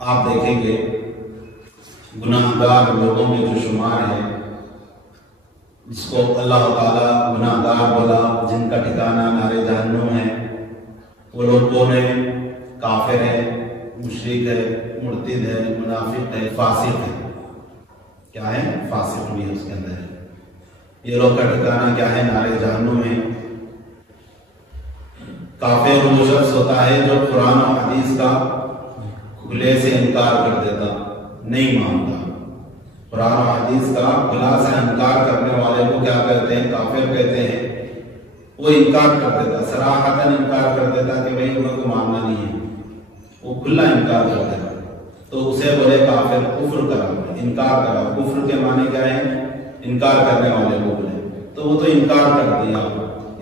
آپ دیکھیں گے گناہگار لوگوں میں جو شمار ہے، جس کو اللہ تعالیٰ گناہگار بولا، جن کا ٹھکانہ نار جہنم ہے، وہ لوگ کون ہیں؟ کافر ہے، مشرک ہے، مرتد ہے، منافق ہے، فاسق ہے۔ کیا ہے؟ فاسق بھی ہے اس کے اندر ہے۔ یہ لوگ کا ٹھکانہ کیا ہے؟ نار جہنم ہے۔ کافر وہ شخص ہوتا ہے جو قرآن و حدیث کا کھلے سے انکار کر دیتا، نہیں مانتا۔ قرآن و حدیث کا کھلا سے انکار کرنے والے کو کیا کہتے ہیں؟ کافر کہتے ہیں۔ وہ انکار کر دیتا، صراحتاً انکار کر دیتا کہ بھائی انہیں کو ماننا نہیں ہے، وہ کھلا انکار کر دیتا، تو اسے بولے کافر، کفر کرا، انکار کرا۔ کفر کے معنی کیا ہے؟ انکار کرنے والے کو بولے، تو وہ تو انکار کر دیا،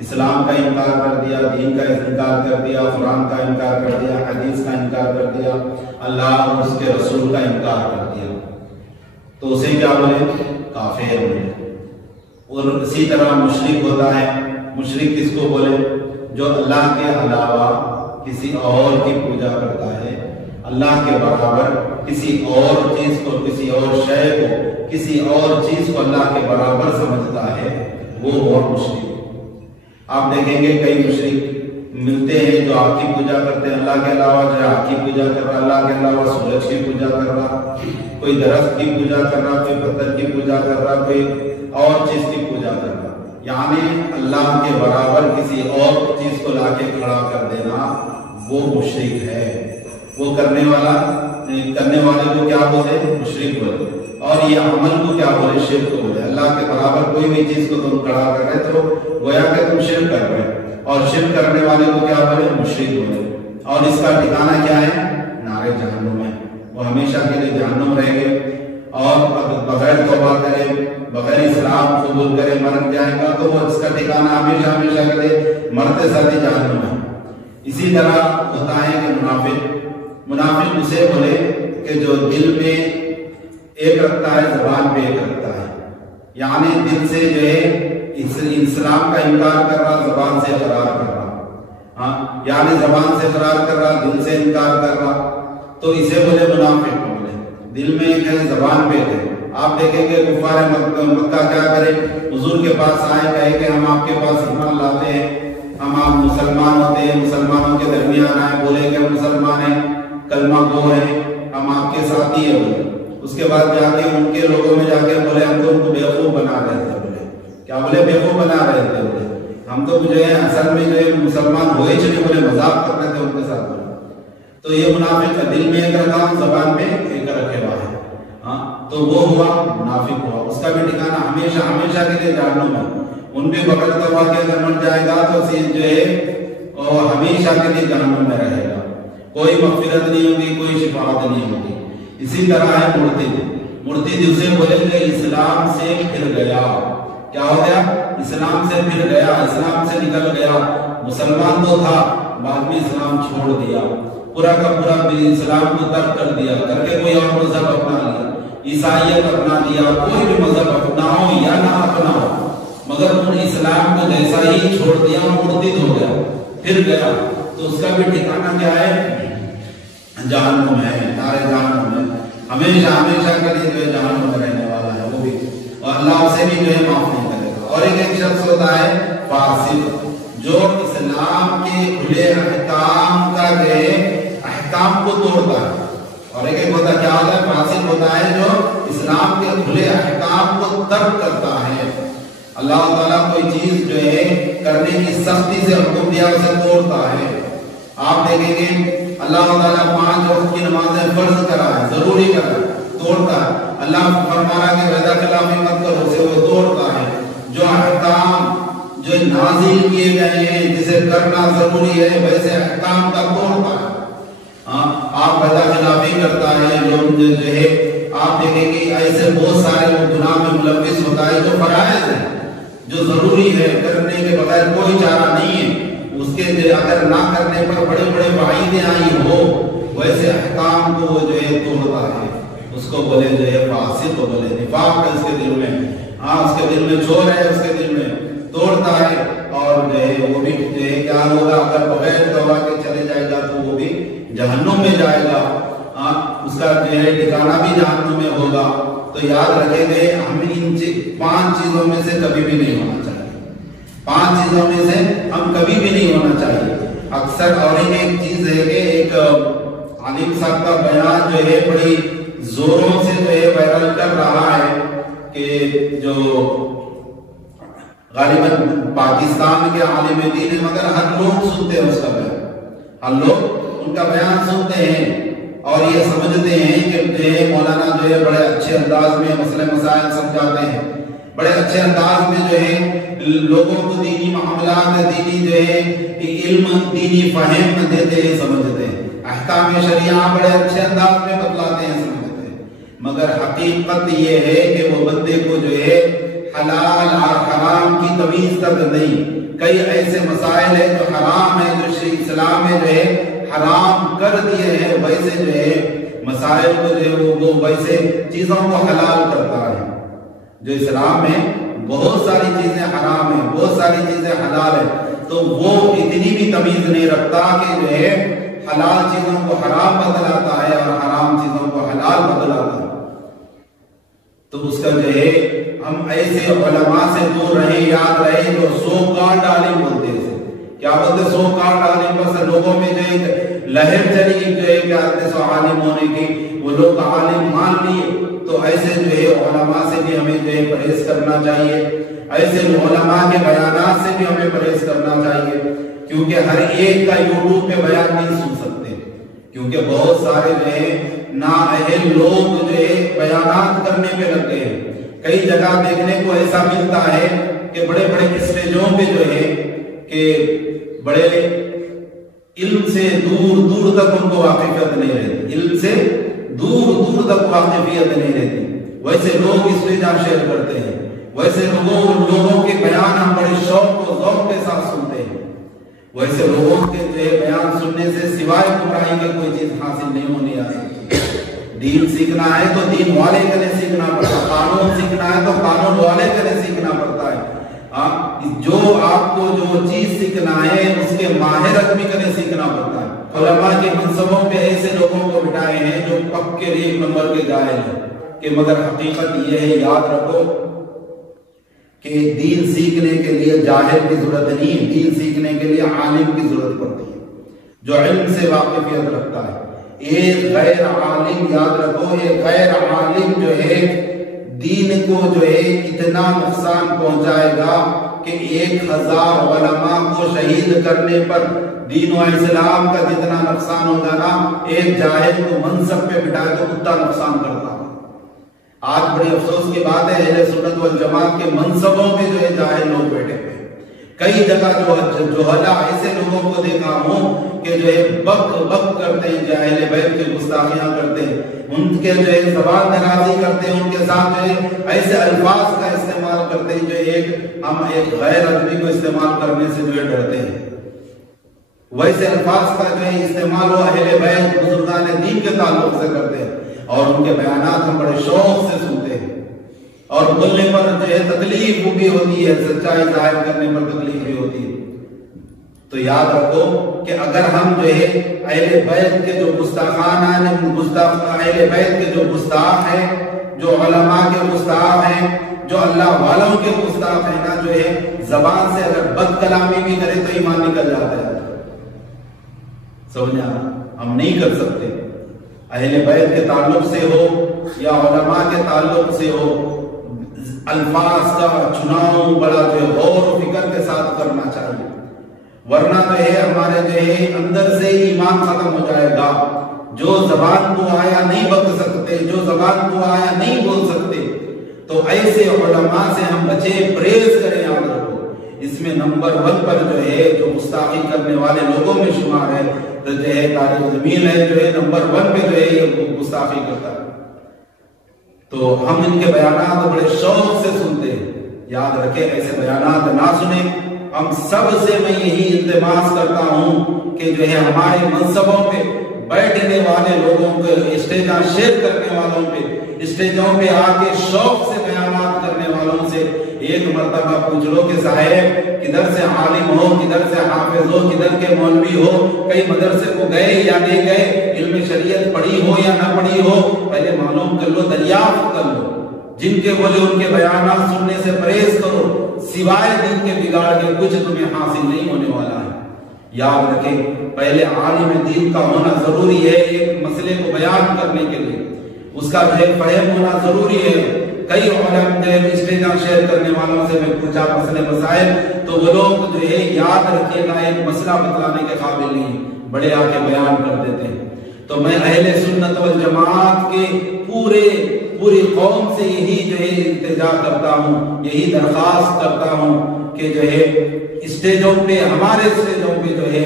اسلام کا انکار کر دیا، دین کا انکار کر دیا، قرآن کا انکار کر دیا، حدیث کا انکار کر دیا، اللہ اور اس کے رسول کا انکار کر دیا، تو اسے کیا بولے؟ کافر بولے۔ اور اسی طرح مشرک ہوتا ہے۔ مشرک کس کو بولے؟ جو اللہ کے علاوہ کسی اور کی پوجا کرتا ہے، اللہ کے برابر کسی اور چیز کو، کسی اور شے کو، کسی اور چیز کو اللہ کے برابر سمجھتا ہے، وہ ہوا مشرک۔ آپ دیکھیں گے کئی مشرک ملتے ہیں جو آگ کی پوجا کرتے ہیں، اللہ کے علاوہ جو ہے آگ کی پوجا کر رہا، اللہ کے علاوہ سورج کی پوجا کر رہا، کوئی درخت کی پوجا کر رہا، کوئی پتھر کی پوجا کر رہا، کوئی اور چیز کی پوجا کر رہا۔ یعنی اللہ کے برابر کسی اور چیز کو لا کے کھڑا کر دینا، وہ مشرک ہے۔ وہ کرنے والے کو کیا بولے؟ مشرک بولے۔ اور یہ عمل کو کیا بولے؟ شرک کو بولے۔ اللہ کے برابر کوئی بھی چیز کو تم کھڑا کر رہے تو گویا کہ تم شرک کر رہے، اور شرک کرنے والے کو کیا بولے؟ مشرک بولے۔ اور اس کا ٹھکانہ کیا ہے؟ نار جہنم ہے۔ وہ ہمیشہ کے لیے جہنم رہیں گے، اور بغیر توبہ کرے، بغیر اسلام قبول کرے مر جائے گا تو وہ اس کا ٹھکانہ ہمیشہ ہمیشہ کے لیے مرتے ساتھ جہنم ہے۔ اسی طرح ہوتا ہے کہ منافق اسے بولے کہ جو دل میں ایک رکھتا ہے، زبان پہ ایک رکھتا ہے، یعنی دل سے جو ہے اسلام کا انکار کر رہا، زبان سے اقرار کر رہا، یعنی زبان سے اقرار کر رہا، دل سے انکار کر رہا، تو اسے بولے منافق بولے۔ دل میں ایک ہے، زبان پہ ہے۔ آپ دیکھیں گے کفار مکہ کیا کرے؟ حضور کے پاس آئے، کہے کہ ہم آپ کے پاس ایمان لاتے ہیں، ہم آپ مسلمان ہوتے ہیں، مسلمانوں کے درمیان آئے، بولے کہ ہم مسلمان ہیں، کلمہ گو ہیں، ہم آپ کے ساتھی ہیں بولے۔ اس کے بعد جا کے ان کے لوگوں میں جا کے بولے ہم تو ان کو بیوقوف بنا رہے تھے بولے۔ کیا بولے؟ بیوقوف بنا رہے تھے بولے، ہم تو جو ہے اصل میں جو ہے مسلمان ہوئے چلے بولے، مذاق کر رہے تھے ان کے ساتھ بولے۔ تو یہ منافق کا دل میں ایک رکھا، زبان میں ایک رکھے ہوا ہے، تو وہ ہوا منافق ہوا۔ اس کا بھی ٹھکانہ ہمیشہ ہمیشہ کے لیے جہنم ہے۔ ان بھی بغیر توبہ کے اگر مر جائے گا تو جو ہے وہ ہمیشہ کے لیے جہنم میں رہے گا، کوئی مغفرت نہیں ہوگی، کوئی شفاعت نہیں ہوگی۔ اسی طرح ہے مرتد اسے بولے کہ اسلام سے پھر گیا۔ کیا ہو گیا؟ اسلام سے پھر گیا، اسلام سے نکل گیا۔ مسلمان تو تھا، بعد میں اسلام چھوڑ دیا، پورا کا پورا اسلام کو ترک کر دیا، کر کے کوئی اور مذہب اپنا لیا، عیسائیت اپنا لیا، کوئی بھی مذہب اپناؤ یا نہ اپناؤ، مگر ان اسلام کو جیسا ہی چھوڑ دیا، مرتد ہو گیا، پھر گیا، تو اس کا بھی ٹھکانہ کیا ہے؟ جہنم ہے، نار جہنم ہے، ہمیشہ ہمیشہ کے لیے جو ہے جہنم میں رہنے والا ہے وہ بھی، اور اللہ اسے بھی جو ہے معاف نہیں کرے گا۔ اور ایک شخص ہوتا ہے فاسق، جو اسلام کے کھلے احکام کا جو ہے احکام کو توڑتا ہے، اور ایک ہوتا کیا ہوتا ہے؟ فاسق ہوتا ہے جو اسلام کے کھلے احکام کو ترک کرتا ہے۔ اللہ تعالیٰ کوئی چیز جو ہے کرنے کی سختی سے حکم دیا اسے توڑتا ہے۔ آپ دیکھیں گے اللہ تعالیٰ 5 وقت کی نمازیں فرض کرا ہے، ضروری کرا ہے، توڑتا ہے۔ اللہ فرما رہا کہ وعدہ کلامی مت کرو، اسے وہ توڑتا ہے۔ جو احکام جو نازل کیے گئے ہیں جسے کرنا ضروری ہے، ویسے احکام کا توڑتا ہے۔ آپ وعدہ خلافی کرتا ہے، جو ہے آپ دیکھیں گے ایسے بہت سارے گناہ میں ملوث ہوتا ہے جو فرائض ہے، جو ضروری ہے، کرنے کے بغیر کوئی چارہ نہیں ہے، اس کے اگر نہ کرنے پر بڑے بڑے وعیدیں آئی ہو، ویسے احکام کو وہ جو ہے توڑتا ہے، اس کو بولے جو ہے فاسق کو بولے۔ نفاق ہے اس کے دل میں، اس کے دل میں چور ہے، اس کے دل میں توڑتا ہے، اور جو ہے وہ بھی جو ہے کیا ہوگا؟ اگر بغیر توبہ کے چلے جائے گا تو وہ بھی جہنم میں جائے گا۔ اس اس کا جو ہے ٹھکانہ بھی جہنم میں ہوگا. تو یاد رکھیں گے ہم ان 5 چیزوں میں سے کبھی بھی نہیں ہونا چاہیے. 5 چیزوں میں سے ہم کبھی بھی نہیں ہونا چاہیے. اکثر اور ایک چیز ہے کہ ایک عالم صاحب کا بیان جو ہے بڑی زوروں سے جو ہے وائرل کر رہا ہے کہ جو غالباً پاکستان کے عالم دین ہے مگر ہر لوگ سنتے ہیں اس کا بیان. ہر لوگ ان کا بیان سنتے ہیں اور یہ سمجھتے ہیں کہ جو ہے مولانا جو ہے بڑے اچھے انداز میں مسئلے مسائل سمجھاتے ہیں, بڑے اچھے انداز میں جو ہے لوگوں کو دینی معاملات, دینی جو ہے علم, دینی فہم دیتے ہیں, سمجھتے ہیں. احکام شریعہ بڑے اچھے انداز میں بتلاتے ہیں, سمجھتے ہیں. مگر حقیقت یہ ہے کہ وہ بندے کو جو ہے حلال اور حرام کی تمیز تک نہیں. کئی ایسے مسائل ہیں جو حرام ہیں, جو اسلام میں جو ہے حرام کر دیے ہیں, ویسے جو ہے مسائل کو جو ہے وہ ویسے چیزوں کو حلال کرتا ہے. جو اسلام میں بہت ساری چیزیں حرام ہیں, بہت ساری چیزیں حلال ہیں, تو وہ اتنی بھی تمیز نہیں رکھتا کہ جو ہے حلال چیزوں کو حرام بدلاتا ہے اور حرام چیزوں کو حلال بدلاتا ہے. تو اس کا جو ہے ہم ایسے علماء سے دور رہیں. یاد رہے جو سو کارڈ عالم بولتے ہیں, کیا بولتے سو کارڈ عالم, بس لوگوں میں جو ایک لہر چلی جو ہے کہ سو عالم ہونے کی, وہ لوگ عالم مان لیے. تو ایسے جو ہے علماء سے بھی ہمیں جو ہے پرہیز کرنا چاہیے, ایسے علماء کے بیانات سے بھی ہمیں پرہیز کرنا چاہیے, کیونکہ ہر ایک کا یوٹیوب پہ بیان نہیں سن سکتے, کیونکہ بہت سارے جو ہے نااہل لوگ جو ہے بیانات کرنے پہ لگے ہیں. کئی جگہ دیکھنے کو ایسا ملتا ہے کہ بڑے بڑے اسٹیجوں پہ جو ہے کہ بڑے علم سے دور دور تک ان کو واقفیت نہیں رہتی, علم سے دور دور تک واقفیت نہیں رہتی. ویسے لوگ اسٹیجاں شیئر کرتے ہیں, ویسے لوگوں کے بیان ہم بڑے شوق و ذوق کے ساتھ سنتے ہیں. ویسے لوگوں کے بیان سننے سے سوائے گمراہی کے کوئی چیز حاصل نہیں ہونی آتی. دین سیکھنا ہے تو دین والے کنے سیکھنا پڑتا ہے, قانون سیکھنا ہے تو قانون والے کنے سیکھنا پڑتا ہے. جو آپ کو جو چیز سیکھنا ہے اس کے ماہر آدمی کنے سیکھنا پڑتا ہے. علماء کے منصبوں پہ ایسے لوگوں کو بٹھائے ہیں جو پکے 1 نمبر کے جاہل ہیں, کہ مگر حقیقت یہ ہے, یاد رکھو کہ دین سیکھنے کے لیے جاہل کی ضرورت نہیں, دین سیکھنے کے لیے عالم کی ضرورت پڑتی ہے جو علم سے واقفیت رکھتا ہے. ایک غیر عالم, یاد رکھو, ایک غیر عالم جو ہے دین کو جو ہے اتنا نقصان پہنچائے گا کہ 1000 علماء کو شہید کرنے پر دین و اسلام کا جتنا نقصان ہوگا نا, ایک جاہل کو منصب پہ بٹھائے تو اتنا نقصان کرتا. آج بڑی افسوس کی بات ہے, اہل سنت والجماعت کے منصبوں پہ جو ہے جاہل لوگ بیٹھے ہوئے. کئی جگہ جوہلا ایسے لوگوں کو دیکھا ہوں کہ جو ہے بک بک کرتے ہیں, اہل بیت کے گستاخیاں کرتے ہیں, ان کے جو ہے زبان درازی کرتے ہیں, ان کے ساتھ جو ہے ایسے الفاظ کا استعمال کرتے ہیں جو ہم ایک غیر آدمی کو استعمال کرنے سے جو ہے ڈرتے ہیں. ویسے الفاظ کا جو ہے استعمال وہ اہل بیت بزرگان دین کے تعلق سے کرتے ہیں, اور ان کے بیانات ہم بڑے شوق سے سنتے ہیں, اور بولنے پر جو ہے تکلیف بھی ہوتی ہے, سچائی ظاہر کرنے پر تکلیف بھی ہوتی ہے. تو یاد رکھو کہ اگر ہم جو ہے اہل بیت کے جو گستاخان ہیں, اہل بیت کے جو گستاخ ہیں, جو علماء کے گستاخ ہیں, جو اللہ والوں کے گستاخ ہیں نا, جو ہے زبان سے اگر بد کلامی بھی کرے تو ایمان نکل جاتا ہے. سمجھا, ہم نہیں کر سکتے. اہل بیت کے تعلق سے ہو یا علماء کے تعلق سے ہو, الفاظ کا چناؤ بڑا جو ہے غور و فکر کے ساتھ کرنا چاہیے, ورنہ جو ہے ہمارے جو ہے اندر سے ایمان ختم ہو جائے گا. جو زبان کو آیا نہیں بک سکتے, جو زبان کو آیا نہیں بول سکتے, تو ایسے علماء سے ہم بچے, پرہیز کریں. یاد رکھو اس میں نمبر 1 پر جو ہے جو گستاخی کرنے والے لوگوں میں شمار ہے, تو جو ہے تاریخ زمین ہے جو ہے نمبر 1 پہ جو ہے یہ گستاخی کرتا ہے. تو ہم ان کے بیانات بڑے شوق سے سنتے ہیں. یاد رکھیں ایسے بیانات نہ سنیں. ہم سب سے میں یہی التماس کرتا ہوں کہ جو ہے ہمارے منصبوں پہ بیٹھنے والے لوگوں کو, اسٹیجاں شیئر کرنے والوں پہ, اسٹیجوں پہ آ کے شوق سے بیانات کرنے والوں سے ایک مرتبہ پوچھ لو کہ صاحب کدھر سے عالم ہو، کدھر سے حافظ ہو، کدھر کے مولوی ہو، کئی مدرسے کو گئے یا نہیں گئے، علم شریعت پڑھی ہو یا نہ پڑھی ہو، پہلے معلوم کر لو، دریافت کر لو، جن کے بولے ان کے بیانات سننے سے پرہیز کرو، سوائے دین کے بگاڑ کے کچھ تمہیں حاصل نہیں ہونے والا ہے۔ یاد رکھیں پہلے عالم دین کا ہونا ضروری ہے، ایک مسئلے کو بیان کرنے کے لیے اس کا جو ہے فہم ہونا ضروری ہے۔ کئی علماء جو ہے اسٹیجاں شیئر کرنے والوں سے میں پوچھا مسئلے مسائل، تو وہ لوگ جو ہے یاد رکھیے گا ایک مسئلہ بتلانے کے قابل نہیں، بڑے آ کے بیان کر دیتے ہیں۔ تو میں اہل سنت والجماعت کے پوری قوم سے یہی جو ہے التجا کرتا ہوں، یہی درخواست کرتا ہوں کہ جو ہے اسٹیجوں پہ، ہمارے اسٹیجوں پہ جو ہے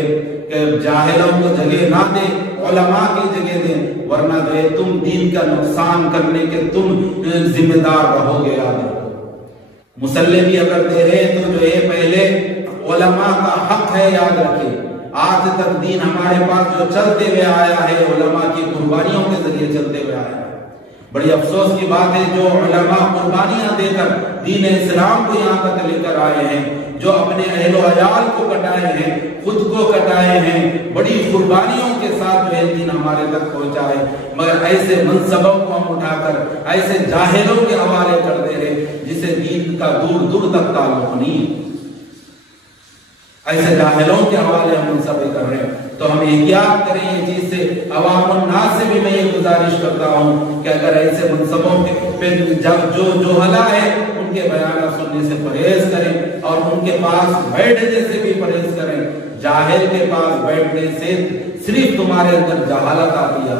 کہ جاہلوں کو جگہ نہ دیں، علماء کی جگہ دیں، ورنہ جو ہے تم دین کا نقصان کرنے کے تم ذمہ دار رہو گے۔ یاد رکھو مسلح بھی اگر دے رہے تو جو ہے پہلے علماء کا حق ہے، یاد رکھیے۔ آج تک دین ہمارے پاس جو چلتے ہوئے آیا ہے علماء کی قربانیوں کے ذریعے چلتے ہوئے آیا ہے۔ بڑی افسوس کی بات ہے جو علماء قربانیاں دے کر دین اسلام کو یہاں تک لے کر آئے ہیں، جو اپنے اہل و عیال کو کٹائے ہیں، خود کو کٹائے ہیں، بڑی قربانیوں کے ساتھ جو ہے دین ہمارے تک پہنچا ہے، مگر ایسے منصبوں کو ہم اٹھا کر ایسے جاہلوں کے حوالے کر دے رہے جسے دین کا دور دور تک تعلق نہیں، ایسے جاہلوں کے حوالے ہم منصبے کر رہے ہیں۔ تو ہم احتیاط کریں یہ چیز سے۔ عوام الناس سے بھی میں یہ گزارش کرتا ہوں کہ اگر ایسے منصبوں پہ جو جوہلا ہے ان کے بیانات سننے سے پرہیز کریں اور ان کے پاس بیٹھنے سے بھی پرہیز کریں۔ جاہل کے پاس بیٹھنے سے صرف تمہارے اندر جہالت آتی ہے۔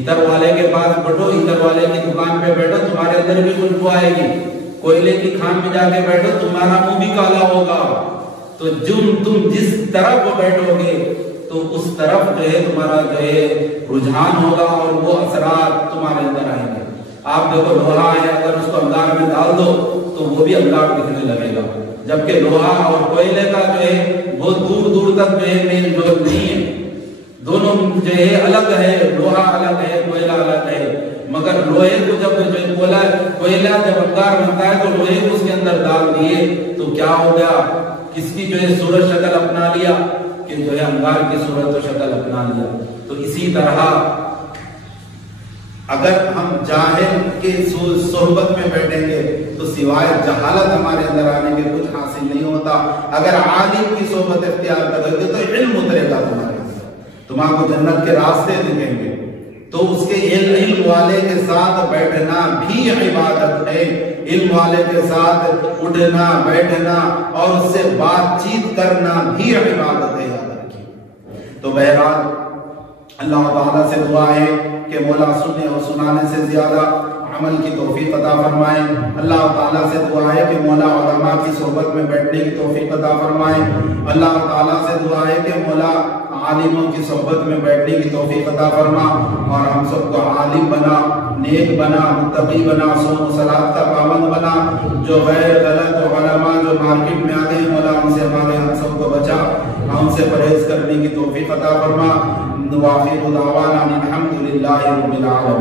ادھر والے کے پاس بیٹھو، ادھر والے کی دکان پہ بیٹھو، تمہارے اندر بھی خوشبو آئے گی۔ کوئلے کی کھان میں جا کے بیٹھو، تمہارا منہ بھی کالا ہوگا۔ تو تم جس طرف بیٹھو گے تو اس طرف جو ہے تمہارا جو ہے رجحان ہوگا اور وہ اثرات تمہارے اندر آئیں گے۔ آپ دیکھو لوہا ہے، اگر اس کو انگار میں ڈال دو تو وہ بھی انگار دکھنے لگے گا، جبکہ لوہا اور کوئلے کا جو ہے وہ دور دور تک جو ہے میل جول نہیں ہے، دونوں جو ہے الگ ہے، لوہا الگ ہے، کوئلہ الگ ہے۔ مگر لوہے کو جب جو ہے کوئلہ جب انگار بنتا ہے تو لوہے کو اس کے اندر ڈال دیے تو کیا ہو گیا، کس کی جو ہے صورت شکل اپنا لیا کہ جو ہے انگار کی صورت و شکل اپنا لیا۔ تو اسی طرح اگر ہم جاہل کے صحبت میں بیٹھیں گے تو سوائے جہالت ہمارے اندر آنے کے کچھ حاصل نہیں ہوتا۔ اگر عالم کی صحبت اختیار کرو گے تو علم اترے گا تمہارے اندر، تمہارے کو جنت کے راستے دکھیں گے۔ تو اس کے علم والے کے ساتھ بیٹھنا بھی عبادت ہے، علم والے کے ساتھ اٹھنا بیٹھنا اور اس سے بات چیت کرنا بھی عبادت ہے، یاد رکھیے۔ تو بہرحال اللہ تعالیٰ سے دعا ہے کہ مولا سننے اور سنانے سے زیادہ عمل کی توفیق عطا فرمائے۔ اللہ تعالیٰ سے دعا ہے کہ مولا علماء کی صحبت میں بیٹھنے کی توفیق عطا فرمائے۔ اللہ تعالیٰ سے دعا ہے کہ مولا عالموں کی صحبت میں بیٹھنے کی توفیق عطا فرما اور ہم سب کو عالم بنا، نیک بنا، متقی بنا، صوم و صلاۃ کا پابند بنا۔ جو غیر غلط علماء جو مارکیٹ میں آتے ہیں مولا ان سے ہمارے ہم سب کو بچا، ہم سے پرہیز کرنے کی توفیق عطا فرما۔ وآخر دعوانا الحمد للہ رب العالمین۔